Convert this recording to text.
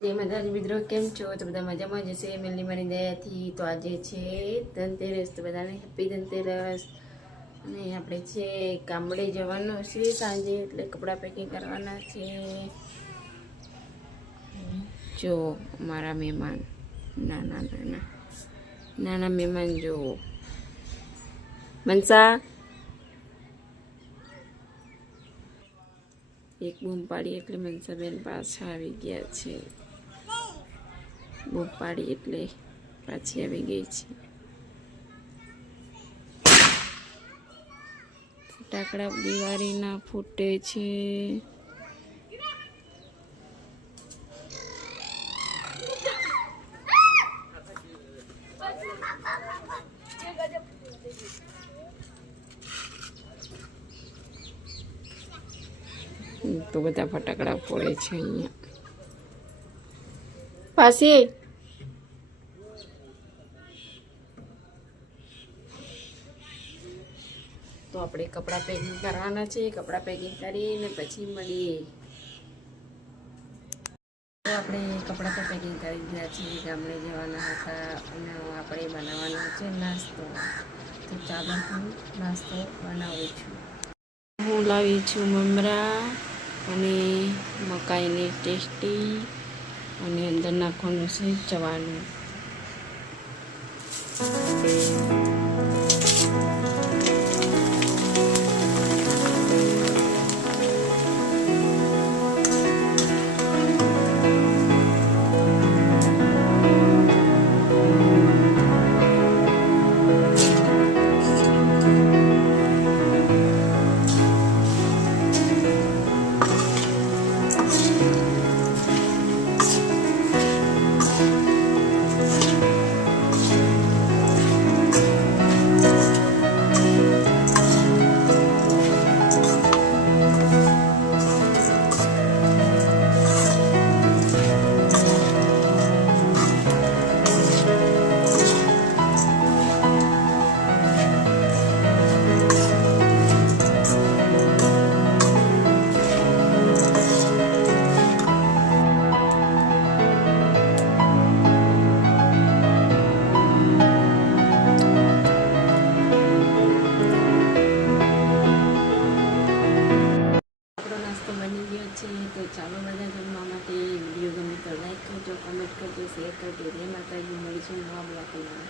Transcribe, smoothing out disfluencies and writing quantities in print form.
જય માતાજી મિત્રો, કેમ છો? તો બધા મજામાં જશે મેલની મારી દયાથી. તો આજે છે ધનતેરસ, તો બધાને હેપી ધનતેરસ. અને આપણે છે ગામડે જવાનું છે સાંજે, એટલે કપડાં પેકિંગ કરવાના છે. જો મારા મહેમાન, નાના મહેમાન જો મનસા એક બૂમ પાડી એટલે મનસાબેન પાછા આવી ગયા છે. બૂમ પાડી એટલે પાછી આવી ગઈ છે. ફટાકડા દિવાળીના ફૂટે છે. તો બધા ફટાકડા ફોડે છે અહીંયા પાસે. તો આપણે કપડાં પેકિંગ કરવાના છે. કપડાં પેકિંગ કરીને પછી મળીએ. તો આપણે કપડાં તો પેકિંગ કરી દીધા છે. ગામડે જવાના હતા અને આપણે બનાવવાનો છે નાસ્તો. તો ચાલો હું નાસ્તો બનાવું છું. હું લાવી છું મમરા અને મકાઈની ટેસ્ટી, અને અંદર નાખવાનું છે ચવાનું. તો ચાલો બધા જમવા માટે. વિડીયો ગમે તો લાઈક કરજો, કમેન્ટ કરજો, શેર કરજો. જય માતાજી, મળીશું નવા બ્લોગમાં.